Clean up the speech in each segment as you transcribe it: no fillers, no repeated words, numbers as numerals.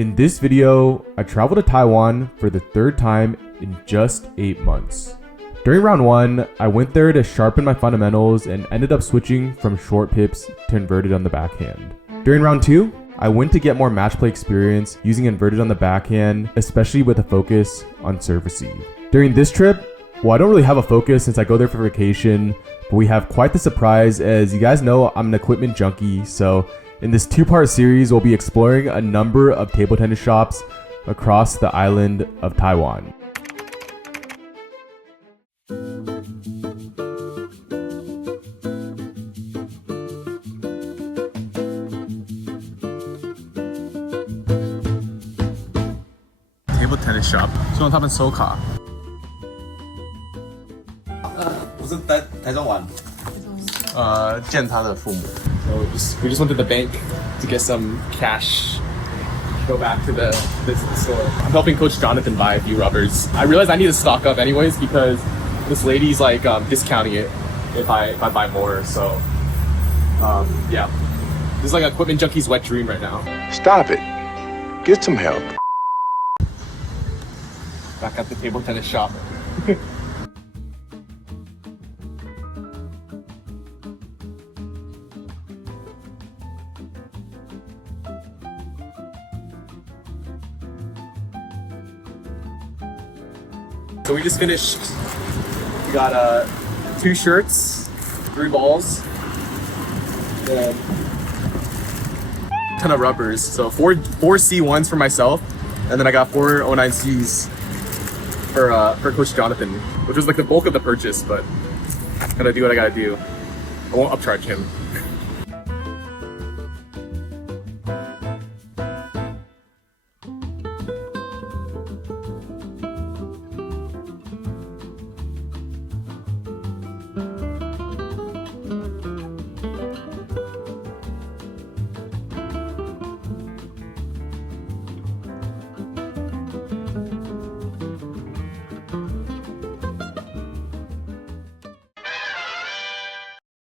In this video, I traveled to Taiwan for the third time in just 8 months. During round 1, I went there to sharpen my fundamentals and ended up switching from short pips to inverted on the backhand. During round 2, I went to get more match play experience using inverted on the backhand, especially with a focus on serve receive. During this trip, well, I don't really have a focus since I go there for vacation, but we have quite the surprise. As you guys know, I'm an equipment junkie, so in this 2-part series, we'll be exploring a number of table tennis shops across the island of Taiwan. Table tennis shop， 希望他们收卡。不是在台中玩，见他的父母。So we just went to the bank to get some cash. Go back to the store. I'm helping Coach Jonathan buy a few rubbers. I realized I need to stock up anyways because this lady's like discounting it if I buy more. So yeah, this is like equipment junkie's wet dream right now. Stop it. Get some help. Back at the table tennis shop. So we just finished. We got 2 shirts, 3 balls, and a ton of rubbers. So four C1s for myself, and then I got 4 09Cs for Coach Jonathan, which was like the bulk of the purchase. But I gotta do what I gotta do. I won't upcharge him.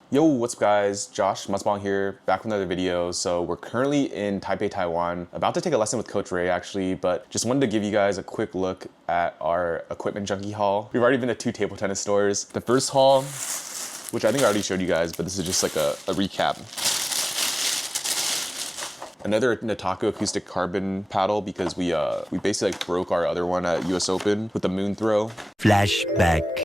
Yo, what's up guys? Josh Musbong here, back with another video. So we're currently in Taipei, Taiwan, about to take a lesson with Coach Ray actually, but just wanted to give you guys a quick look at our equipment junkie haul. We've already been to 2 table tennis stores. The first haul, which I think I already showed you guys, but this is just like a recap. Another Nittaku Acoustic carbon paddle because we basically like broke our other one at US Open with the moon throw. Flashback.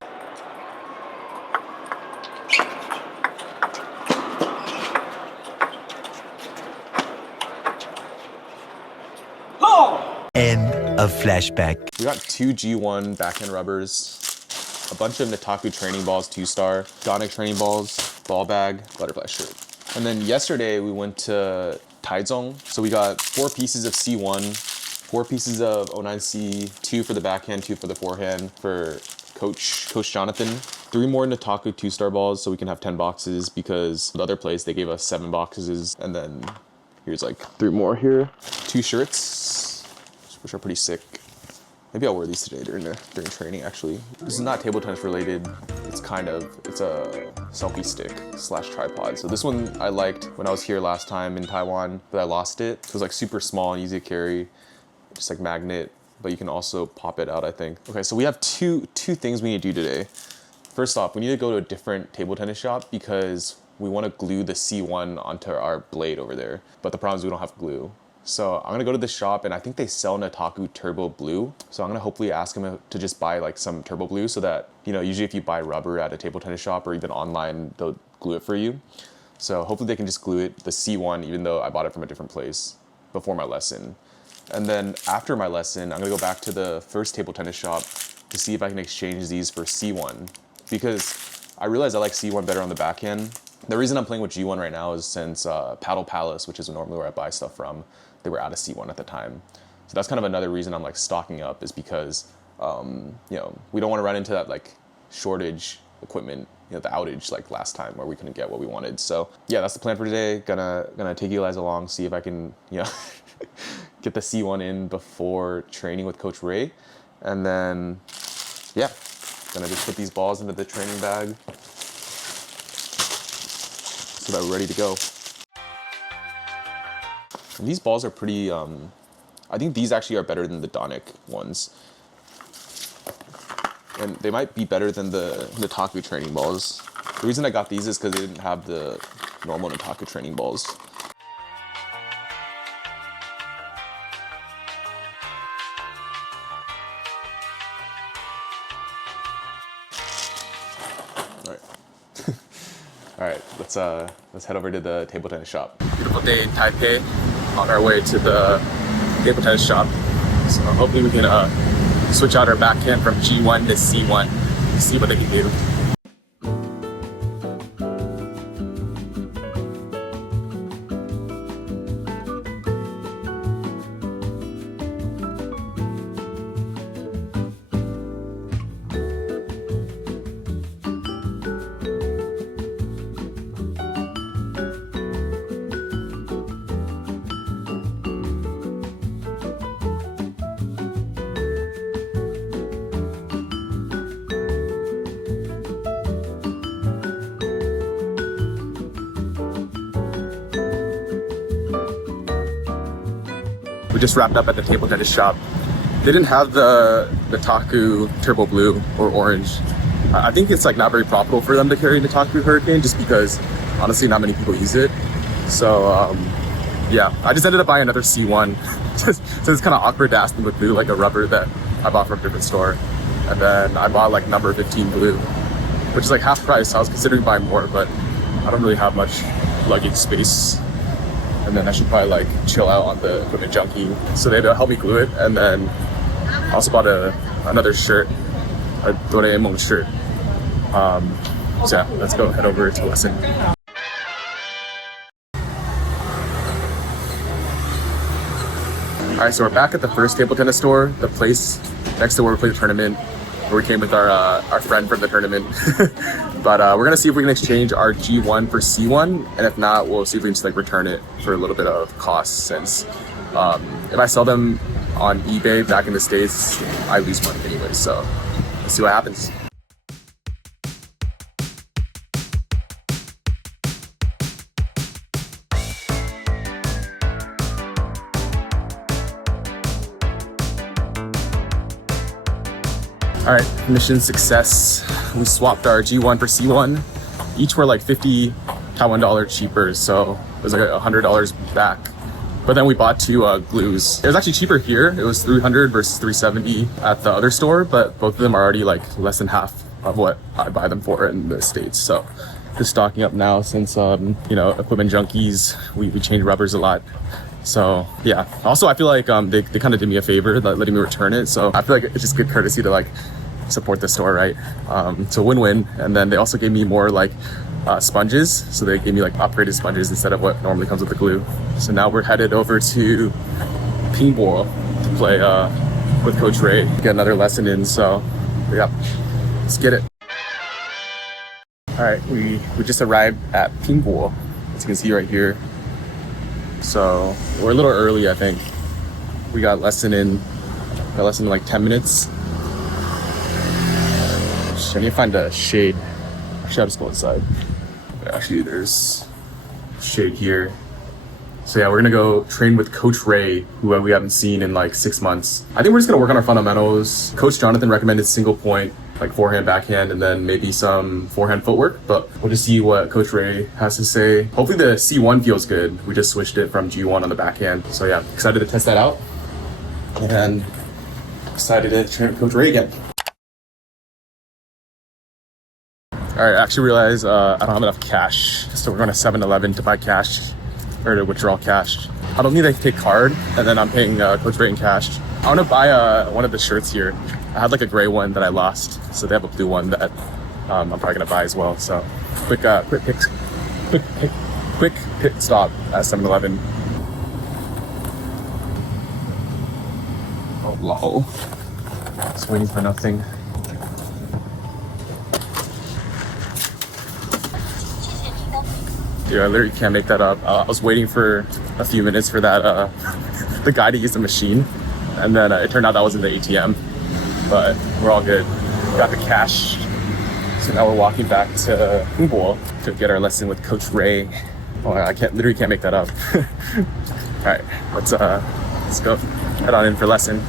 End of flashback. We got 2 G1 backhand rubbers, a bunch of Nittaku training balls, 2-star, Donic training balls, ball bag, butterfly shirt. And then yesterday we went to Taichung. So we got 4 pieces of C1, 4 pieces of 09C, 2 for the backhand, 2 for the forehand for Coach Jonathan. 3 more Nittaku 2-star balls so we can have 10 boxes because the other place they gave us 7 boxes. And then here's like 3 more here. 2 shirts, which are pretty sick. Maybe I'll wear these today during training actually. This is not table tennis related. It's a selfie stick / tripod. So this one I liked when I was here last time in Taiwan, but I lost it. It was like super small and easy to carry, just like magnet, but you can also pop it out I think. Okay, so we have two things we need to do today. First off, we need to go to a different table tennis shop because we want to glue the C1 onto our blade over there. But the problem is we don't have glue. So I'm gonna go to the shop and I think they sell Nittaku Turbo Blue. So I'm gonna hopefully ask them to just buy like some Turbo Blue so that, you know, usually if you buy rubber at a table tennis shop or even online, they'll glue it for you. So hopefully they can just glue it, the C1, even though I bought it from a different place before my lesson. And then after my lesson, I'm gonna go back to the first table tennis shop to see if I can exchange these for C1 because I realized I like C1 better on the backhand. The reason I'm playing with G1 right now is since Paddle Palace, which is normally where I buy stuff from, they were out of C1 at the time. So that's kind of another reason I'm like stocking up is because, you know, we don't want to run into that like shortage equipment, you know, the outage like last time where we couldn't get what we wanted. So yeah, that's the plan for today. Gonna take you guys along, see if I can, you know, get the C1 in before training with Coach Ray. And then, yeah, gonna just put these balls into the training bag so that we're ready to go. And these balls are pretty, I I think these actually are better than the Donic ones. And they might be better than the Nittaku training balls. The reason I got these is because they didn't have the normal Nittaku training balls. All right, let's head over to the table tennis shop. Beautiful day in Taipei, on our way to the table tennis shop. So hopefully we can switch out our backhand from G1 to C1, see what they can do. We just wrapped up at the table tennis shop. They didn't have the Nittaku Turbo Blue or Orange. I think it's like not very profitable for them to carry Nittaku Hurricane just because honestly not many people use it. So yeah, I just ended up buying another C1. So it's kind of awkward to ask them to do like a rubber that I bought from a different store. And then I bought like number 15 blue, which is like half price. I was considering buying more, but I don't really have much luggage space. And then I should probably like chill out on the equipment junkie. So they'll help me glue it. And then I also bought another shirt, a Doraemon shirt. So yeah, let's go head over to lesson. All right, so we're back at the first table tennis store, the place next to where we played the tournament, where we came with our friend from the tournament. But we're gonna see if we can exchange our G1 for C1, and if not, we'll see if we can just like return it for a little bit of cost, since if I sell them on eBay back in the States, I lose money anyway, so let's see what happens. All right, mission success. We swapped our G1 for C1. Each were like 50 Taiwan dollar cheaper, so it was like $100 back. But then we bought two glues. It was actually cheaper here. It was 300 versus 370 at the other store, but both of them are already like less than half of what I buy them for in the States. So just stocking up now since, you know, equipment junkies, we change rubbers a lot. So yeah, also I feel like they kind of did me a favor letting me return it. So I feel like it's just good courtesy to like support the store, right? It's a win-win. And then they also gave me more like sponges. So they gave me like upgraded sponges instead of what normally comes with the glue. So now we're headed over to Pingbo to play with Coach Ray, get another lesson in. So yeah, let's get it. All right, we just arrived at Pingbo, as you can see right here. So we're a little early, I think. We got lesson in like 10 minutes. I need to find a shade. Actually, I'll just go inside. Actually, there's shade here. So yeah, we're gonna go train with Coach Ray, who we haven't seen in like 6 months. I think we're just gonna work on our fundamentals. Coach Jonathan recommended single point, like forehand, backhand, and then maybe some forehand footwork, but we'll just see what Coach Ray has to say. Hopefully the C1 feels good. We just switched it from G1 on the backhand. So yeah, excited to test that out. And excited to train with Coach Ray again. All right, I actually realized I don't have enough cash. So we're going to 7-Eleven to buy cash, or to withdraw cash. I don't need to take card, and then I'm paying Coach Ray in cash. I want to buy one of the shirts here. I had like a gray one that I lost, so they have a blue one that I'm probably gonna buy as well. So quick pit stop at 7-Eleven. Oh lol, just waiting for nothing. Dude, I literally can't make that up. I was waiting for a few minutes for that the guy to use the machine, and then it turned out that wasn't the ATM. But we're all good. Got the cash. So now we're walking back to Pingbo to get our lesson with Coach Ray. Oh, I literally can't make that up. All right, let's go. head on in for lesson.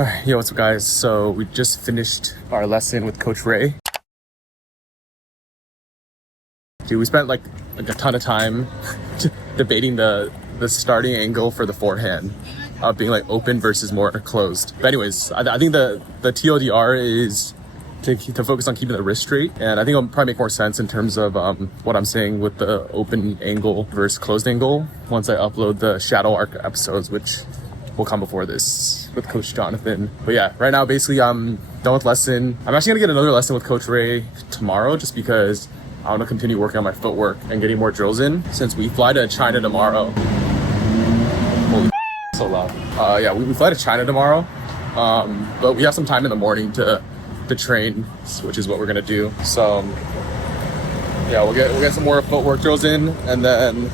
Alright, yo, what's up guys? So we just finished our lesson with Coach Ray. Dude, we spent like a ton of time debating the starting angle for the forehand, being like open versus more closed. But anyways, I think the TLDR is to focus on keeping the wrist straight, and I think it'll probably make more sense in terms of what I'm saying with the open angle versus closed angle once I upload the Shadow Arc episodes, which will come before this with Coach Jonathan. But yeah, right now basically I'm done with lesson. I'm actually gonna get another lesson with Coach Ray tomorrow just because I want to continue working on my footwork and getting more drills in since we fly to China tomorrow. Holy so loud. Yeah, we fly to China tomorrow, but we have some time in the morning to train, which is what we're gonna do. So yeah, we'll get some more footwork drills in, and then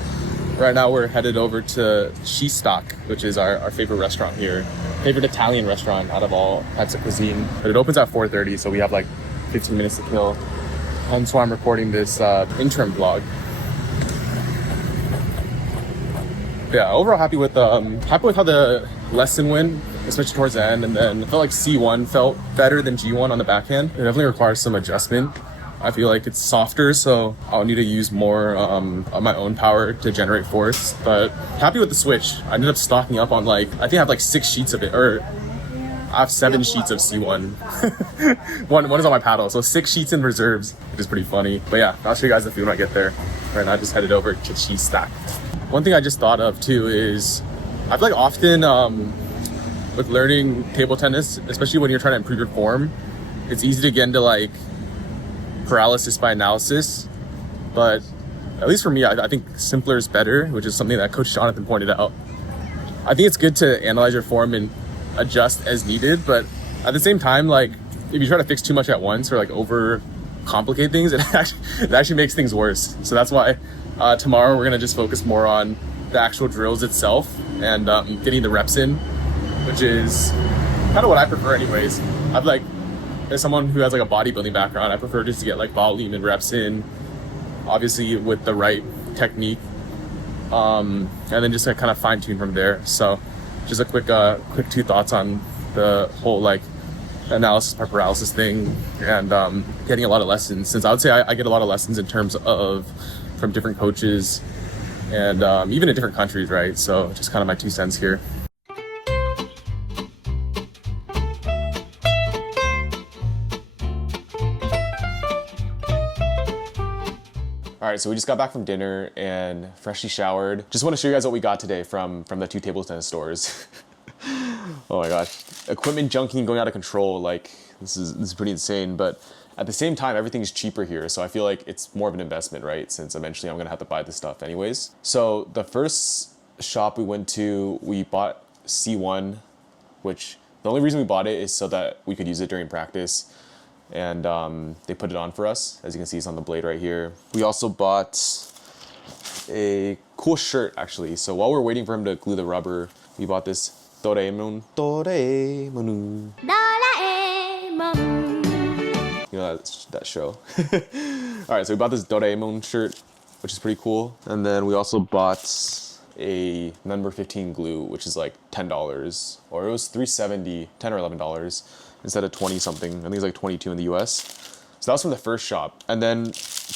right now we're headed over to Cheestock, which is our favorite restaurant here favorite Italian restaurant out of all types of cuisine. But it opens at 4:30, so we have like 15 minutes to kill. Hence why I'm recording this interim vlog. Yeah, overall happy with how the lesson went, especially towards the end. And then I felt like C1 felt better than G1 on the backhand. It definitely requires some adjustment. I feel like it's softer, so I'll need to use more of my own power to generate force. But happy with the switch. I ended up stocking up on like, I think I have like 6 sheets of it, or I have 7 sheets of C1. one is on my paddle, so 6 sheets in reserves, which is pretty funny. But yeah, I'll show you guys the food when I get there. Right now I just headed over to Cheestock. One thing I just thought of too is, I feel like often with learning table tennis, especially when you're trying to improve your form, it's easy to get into like paralysis by analysis. But at least for me, I think simpler is better, which is something that Coach Jonathan pointed out. I think it's good to analyze your form and adjust as needed, but at the same time, like if you try to fix too much at once or like over complicate things, it actually makes things worse. So that's why tomorrow we're gonna just focus more on the actual drills itself and getting the reps in, which is kind of what I prefer anyways. I've like, as someone who has like a bodybuilding background, I prefer just to get like volume and reps in, obviously with the right technique, and then just like kind of fine tune from there. So just a quick 2 thoughts on the whole like analysis by paralysis thing, and getting a lot of lessons, since I would say I get a lot of lessons in terms of from different coaches and even in different countries, right? So just kind of my 2 cents here. All right, so we just got back from dinner and freshly showered. Just want to show you guys what we got today from the 2 table tennis stores. Oh my gosh, equipment junking going out of control. Like this is pretty insane, but at the same time, everything's cheaper here. So I feel like it's more of an investment, right? Since eventually I'm gonna have to buy this stuff anyways. So the first shop we went to, we bought C1, which the only reason we bought it is so that we could use it during practice. And they put it on for us. As you can see, it's on the blade right here. We also bought a cool shirt, actually. So while we're waiting for him to glue the rubber, we bought this Doraemon. You know that show. All right, so we bought this Doraemon shirt, which is pretty cool. And then we also bought a number 15 glue, which is like $10, or it was $3.70, $10 or $11 instead of 20 something. I think it's like 22 in the US. So that was from the first shop. And then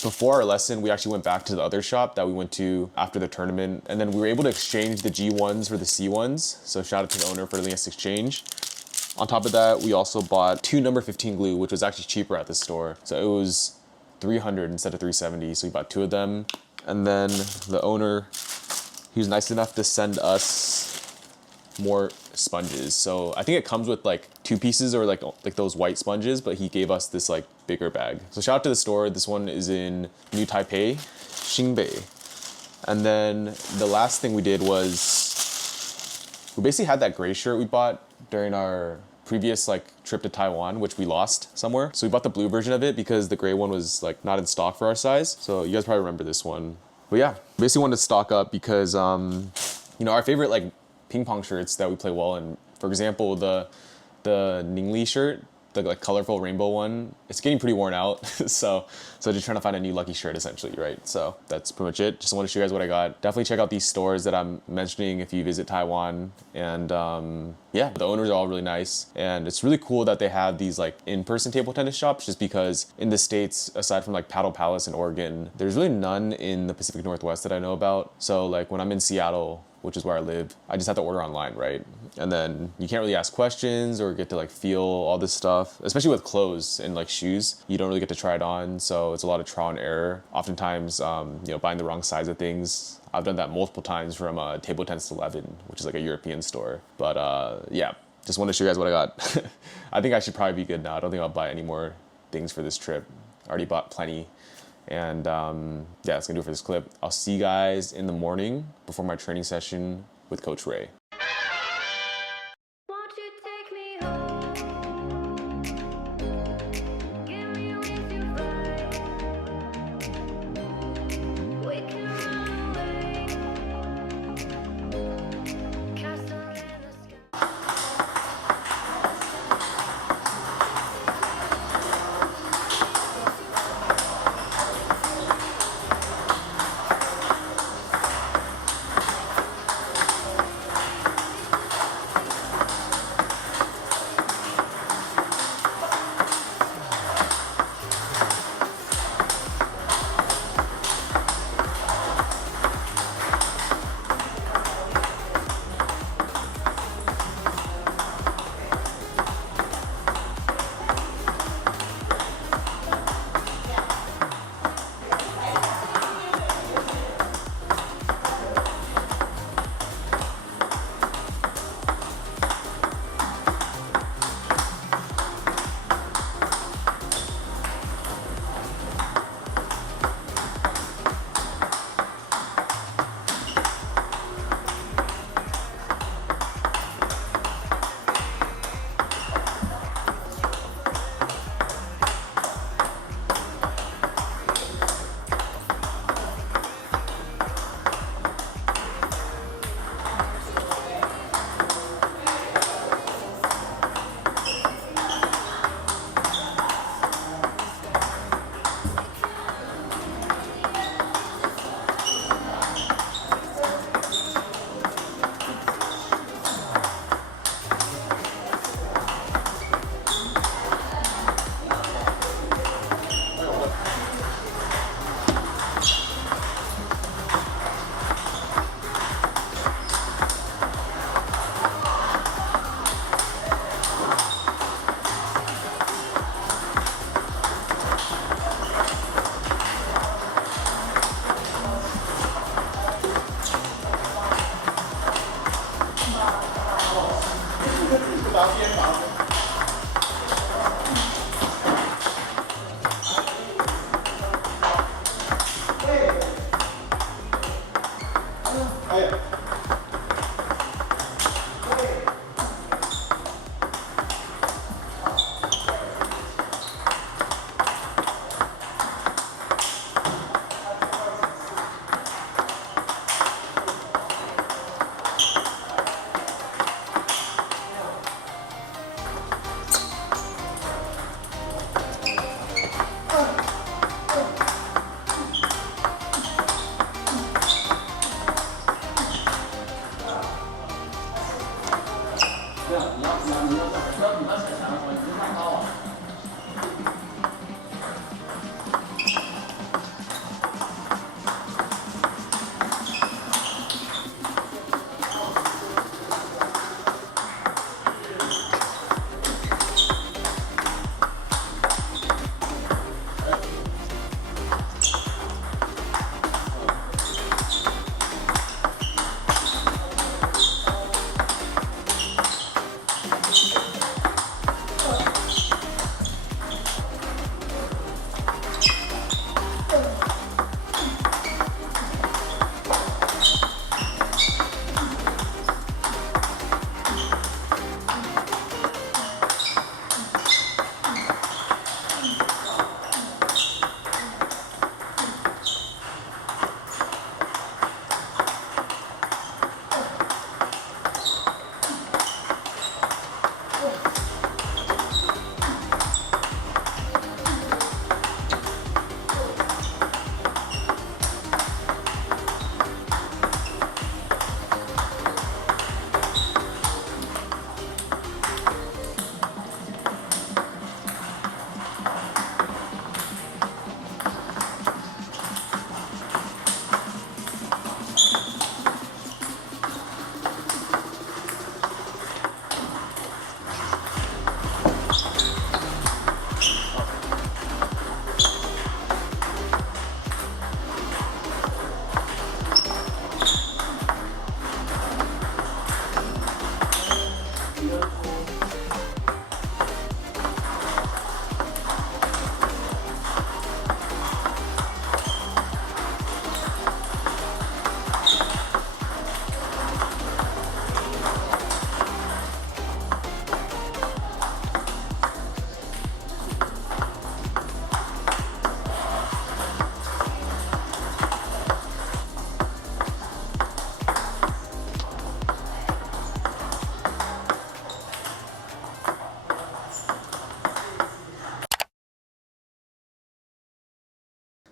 before our lesson, we actually went back to the other shop that we went to after the tournament. And then we were able to exchange the G1s for the C1s. So shout out to the owner for letting us exchange. On top of that, we also bought 2 number 15 glue, which was actually cheaper at the store. So it was $300 instead of $370. So we bought 2 of them. And then the owner, he was nice enough to send us more sponges. So I think it comes with like 2 pieces or like those white sponges, but he gave us this like bigger bag. So shout out to the store. This one is in New Taipei, Xingbei. And then the last thing we did was we basically had that gray shirt we bought during our previous like trip to Taiwan, which we lost somewhere. So we bought the blue version of it because the gray one was like not in stock for our size. So you guys probably remember this one. But yeah, basically wanted to stock up because you know, our favorite like ping pong shirts that we play well in, for example, the Ningli shirt, the like colorful rainbow one, it's getting pretty worn out. so just trying to find a new lucky shirt essentially, right? So that's pretty much it. Just want to show you guys what I got. Definitely check out these stores that I'm mentioning if you visit Taiwan. And yeah, the owners are all really nice. And it's really cool that they have these like in-person table tennis shops, just because in the States, aside from like Paddle Palace in Oregon, there's really none in the Pacific Northwest that I know about. So like when I'm in Seattle, which is where I live, I just have to order online, right? And then you can't really ask questions or get to like feel all this stuff, especially with clothes and like shoes. You don't really get to try it on, so it's a lot of trial and error. Oftentimes, you know, buying the wrong size of things. I've done that multiple times from Table Tennis 11, which is like a European store. But yeah, just want to show you guys what I got. I think I should probably be good now. I don't think I'll buy any more things for this trip. I already bought plenty. And yeah, that's gonna do it for this clip. I'll see you guys in the morning before my training session with Coach Ray. Won't you take me home? Get me with your vibe. We can run away. Castle in the sky.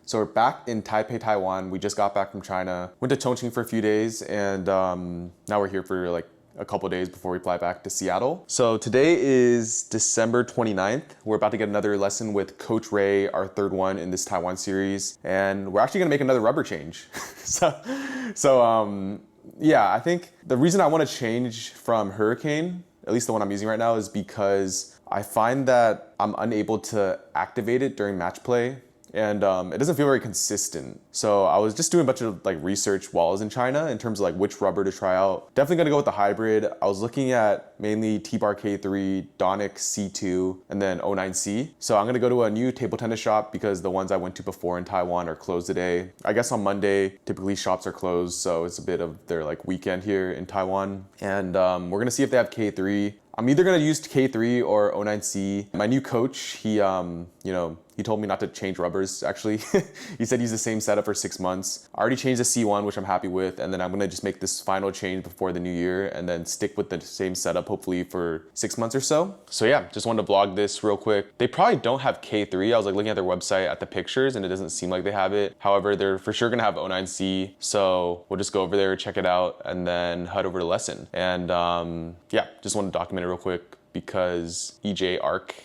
So we're back in Taipei, Taiwan. We just got back from China. Went to Chongqing for a few days, and now we're here for like a couple days before we fly back to Seattle. So today is December 29th. We're about to get another lesson with Coach Ray, our third one in this Taiwan series. And we're actually gonna make another rubber change. Yeah, I think the reason I wanna change from Hurricane, at least the one I'm using right now, is because I find that I'm unable to activate it during match play. And it doesn't feel very consistent. So I was just doing a bunch of like research while I was in China in terms of like which rubber to try out. Definitely gonna go with the hybrid. I was looking at mainly T-Bar K3, Donic C2, and then 09C. So I'm gonna go to a new table tennis shop because the ones I went to before in Taiwan are closed today. I guess on Monday, typically shops are closed, so it's a bit of their like weekend here in Taiwan. And we're gonna see if they have K3. I'm either gonna use K3 or 09C. My new coach, he told me not to change rubbers, actually. He said use the same setup for 6 months. I already changed the C1, which I'm happy with, and then I'm gonna just make this final change before the new year and then stick with the same setup, hopefully for 6 months or so. So yeah, just wanted to vlog this real quick. They probably don't have K3. I was like looking at their website at the pictures and it doesn't seem like they have it. However, they're for sure gonna have 09C. So we'll just go over there, check it out, and then head over to lesson. And yeah, just wanted to document it real quick because EJ ARC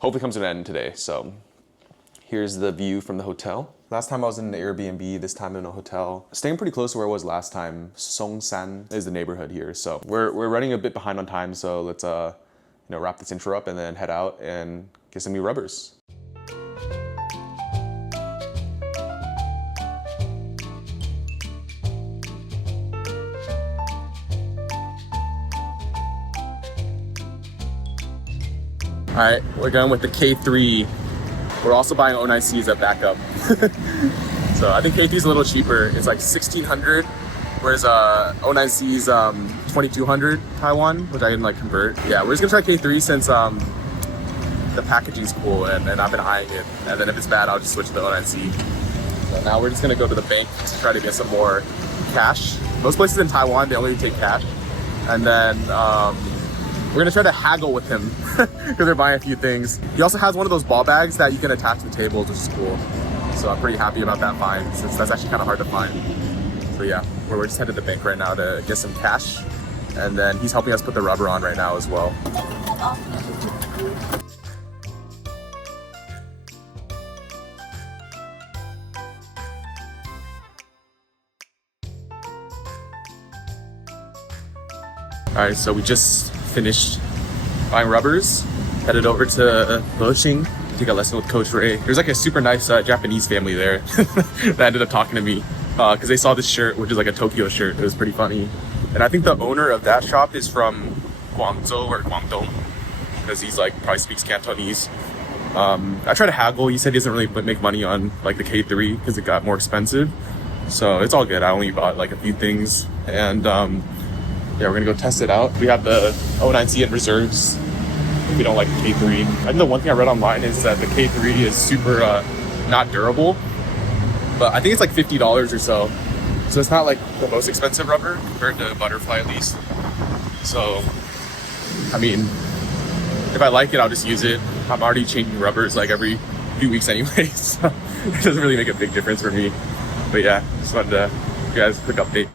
hopefully comes to an end today. So here's the view from the hotel. Last time I was in an Airbnb, this time in a hotel. Staying pretty close to where I was last time. Songsan is the neighborhood here. So we're running a bit behind on time. So let's wrap this intro up and then head out and get some new rubbers. All right, we're going with the K3. We're also buying 09C as a backup. So I think K3 is a little cheaper. It's like 1,600, whereas 09C is 2,200 Taiwan, which I can like convert. Yeah, we're just gonna try K3 since the packaging's cool and I've been eyeing it. And then if it's bad, I'll just switch to the 09C. So now we're just gonna go to the bank to try to get some more cash. Most places in Taiwan, they only take cash. And then we're gonna try to haggle with him because they're buying a few things. He also has one of those ball bags that you can attach to the table, which is cool. So I'm pretty happy about that find since that's actually kind of hard to find. So yeah, we're just headed to the bank right now to get some cash. And then he's helping us put the rubber on right now as well. All right, so we just finished buying rubbers, headed over to Boching to take a lesson with Coach Ray. There's like a super nice Japanese family there that ended up talking to me because they saw this shirt, which is like a Tokyo shirt. It was pretty funny. And I think the owner of that shop is from Guangzhou or Guangdong because he's like probably speaks Cantonese. I tried to haggle. He said he doesn't really make money on like the K3 because it got more expensive. So it's all good. I only bought like a few things and yeah, we're gonna go test it out. We have the 09C in reserves if we don't like the K3. I think the one thing I read online is that the K3 is super not durable, but I think it's like $50 or so. So it's not like the most expensive rubber compared to Butterfly at least. So, I mean, if I like it, I'll just use it. I'm already changing rubbers like every few weeks anyway, so it doesn't really make a big difference for me. But yeah, just wanted to give you guys a quick update.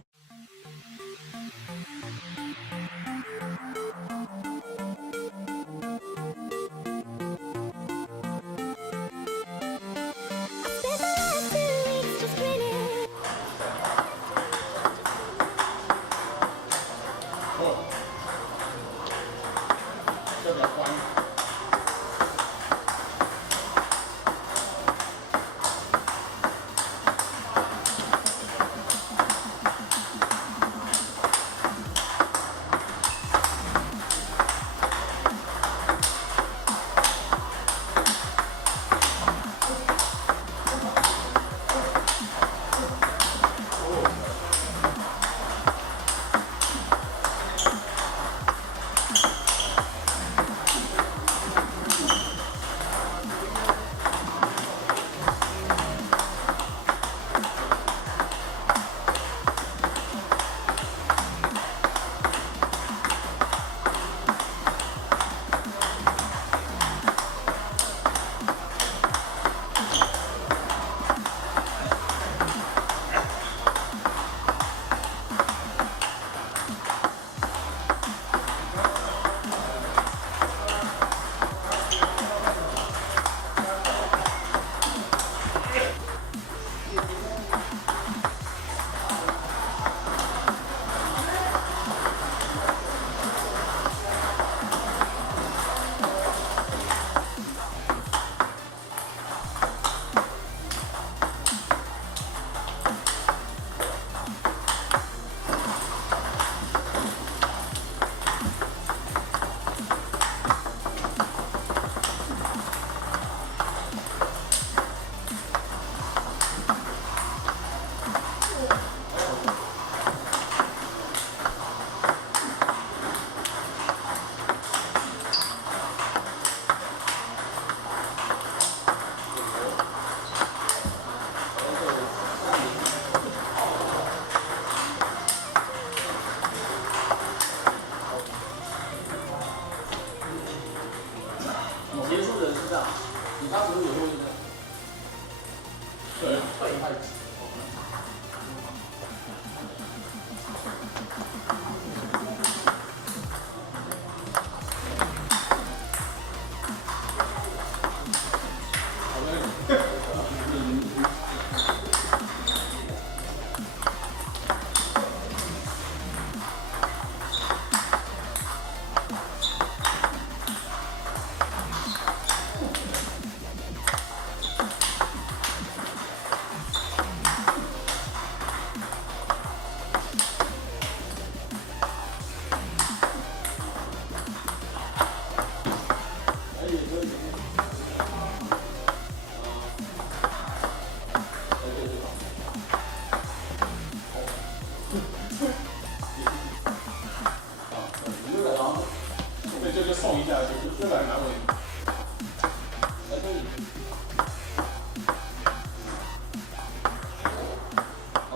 好，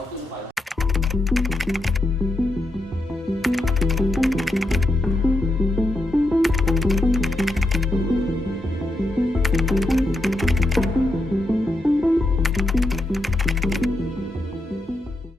这500。